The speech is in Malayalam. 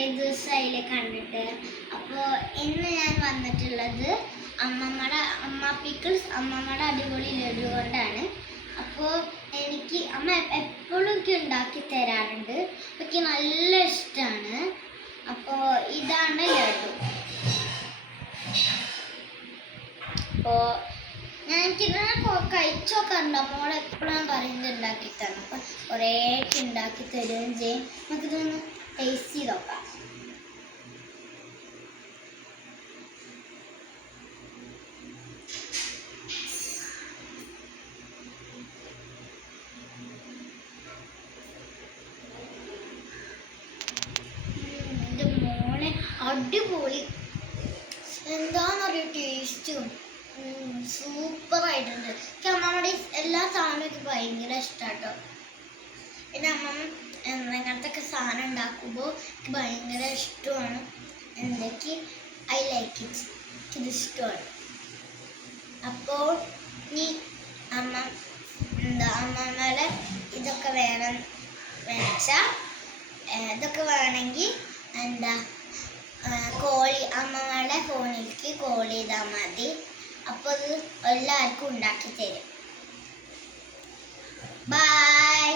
ദിവസമായില്ലേ കണ്ടിട്ട്. അപ്പോൾ ഇന്ന് ഞാൻ വന്നിട്ടുള്ളത് അമ്മ പിക്കിൾസ് അമ്മമ്മയുടെ അടിപൊളി ലഡു കൊണ്ടാണ്. അപ്പോൾ എനിക്ക് അമ്മ എപ്പോഴും ഒക്കെ ഉണ്ടാക്കി തരാറുണ്ട്. എനിക്ക് നല്ല ഇഷ്ടമാണ്. അപ്പോൾ ഇതാണ് ലഡു. അപ്പോൾ ഞാൻ എനിക്കിങ്ങനെ കഴിച്ചൊക്കെ ഉണ്ട്. അമ്മോട് എപ്പോഴും പറയുന്നത് ഉണ്ടാക്കി തരണം. അപ്പം കുറേ ഉണ്ടാക്കി തരുകയും ചെയ്യും. നമുക്കിതൊന്ന് ടേസ്റ്റ് ചെയ്ത് നോക്കാം. എൻ്റെ മോനെ അടിപൊളി, എന്താണെന്നറിയോ ടേസ്റ്റും സൂപ്പറായിട്ടുണ്ട്. എനിക്ക് അമ്മമ്മയുടെ എല്ലാ സാധനവും എനിക്ക് ഭയങ്കര ഇഷ്ടമാട്ടോ. പിന്നെ അമ്മമ്മ ഇങ്ങനത്തെ ഒക്കെ സാധനം ഉണ്ടാക്കുമ്പോൾ എനിക്ക് ഭയങ്കര ഇഷ്ടമാണ്. എന്തൊക്കെ ഐ ലൈക്ക് ഇറ്റ്, എനിക്കിത് ഇഷ്ടമാണ്. അപ്പോൾ ഈ അമ്മമ്മയുടെ ഇതൊക്കെ വേണം വെച്ചാൽ ഇതൊക്കെ വേണമെങ്കിൽ അമ്മമ്മയുടെ ഫോണിലേക്ക് കോൾ ചെയ്താൽ മതി. അപ്പോൾ അത് എല്ലാവർക്കും ഉണ്ടാക്കി തരും. ബൈ.